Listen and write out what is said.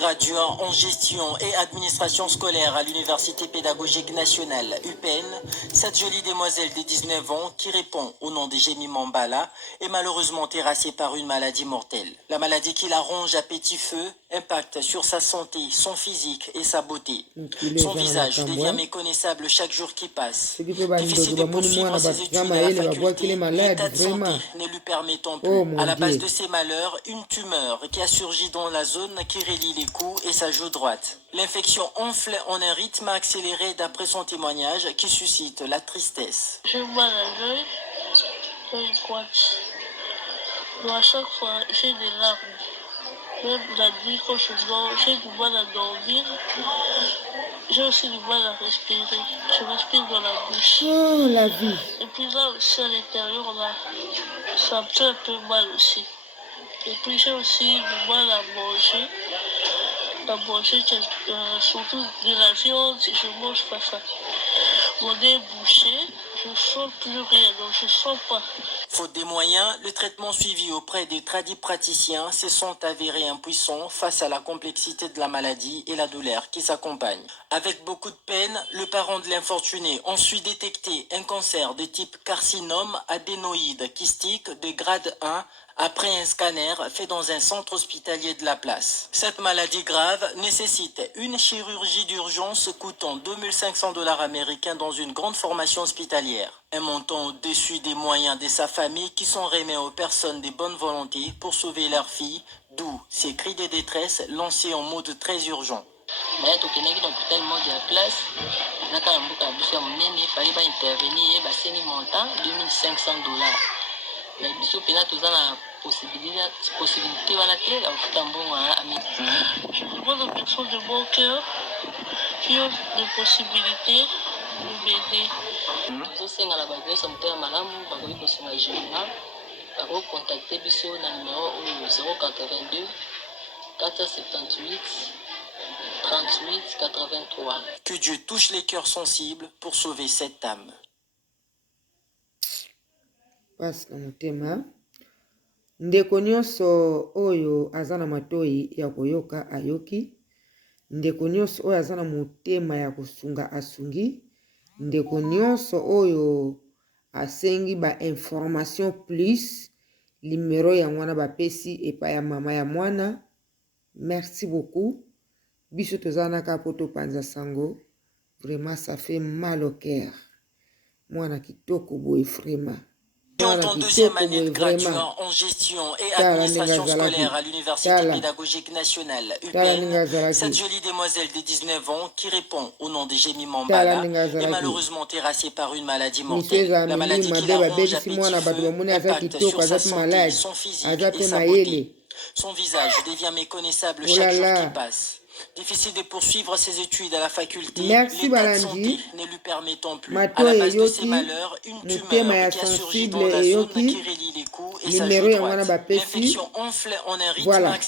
Graduant en gestion et administration scolaire à l'Université pédagogique nationale UPN, cette jolie demoiselle de 19 ans qui répond au nom de Gémy Mambala est malheureusement terrassée par une maladie mortelle. La maladie qui la ronge à petit feu impacte sur sa santé, son physique et sa beauté. Son visage devient méconnaissable chaque jour qui passe. Difficile de poursuivre ses études à la faculté, l'état de santé ne lui permettant plus. À la base de ses malheurs, une tumeur qui a surgi dans la zone qui relie les coups et sa joue droite. L'infection enfle en un rythme accéléré d'après son témoignage qui suscite la tristesse. J'ai mal à l'œil, l'œil droite. Donc à chaque fois, j'ai des larmes. Même la nuit, quand je dors, j'ai du mal à dormir. J'ai aussi du mal à respirer. Je respire dans la bouche. Oh, la vie. Et puis là aussi, à l'intérieur, là, ça me fait un peu mal aussi. Et puis j'ai aussi du mal à manger. Surtout de la viande, je mange pas ça. Mon nez est bouché, je ne sens plus rien, donc je ne sens pas. Faute des moyens, le traitement suivi auprès des tradipraticiens se sont avérés impuissants face à la complexité de la maladie et la douleur qui s'accompagne. Avec beaucoup de peine, le parent de l'infortuné a ensuite détecté un cancer de type carcinome adénoïde kystique de grade 1 après un scanner fait dans un centre hospitalier de la place. Cette maladie grave nécessite une chirurgie d'urgence coûtant 2500 $ américains dans une grande formation hospitalière. Un montant au-dessus des moyens de sa famille qui sont remis aux personnes de bonne volonté pour sauver leur fille, d'où ces cris de détresse lancés en mode très urgent. Il fallait intervenir, c'est un montant de 2500 $. Mais possibilité je demande aux personnes de bon cœur qui ont des possibilités de m'aider. Contacter Bissot na numéro 082 478 38 83. Que Dieu touche les cœurs sensibles pour sauver cette âme. Parce que motema ndeko nyonso oyo azana matoi ya koyoka ayoki, ndeko nyonso oyo azana motema ya kosunga asungi, ndeko nyonso oyo asengi ba information plus numéro ya mwana bapesi epa ya mama ya mwana. Merci beaucoup. Biso tozana ka poto panza sango. Vraiment ça fait mal au cœur. Mwana kitoko boy vraiment. En deuxième année de graduant en gestion et administration scolaire à l'Université pédagogique nationale UPN, cette jolie demoiselle de 19 ans qui répond au nom de Gémy Mambala est malheureusement terrassée par une maladie mortelle. La maladie qui la ronge à petit feu impacte sur sa santé, son physique et sa beauté. Son visage devient méconnaissable chaque jour qui passe. Difficile de poursuivre ses études à la faculté, l'état de santé ne lui permettant plus. À la base de ses malheurs, une tumeur qui a surgi dans la zone qui relie les coups et sa joue droite. L'infection enfle en un rythme accéléré.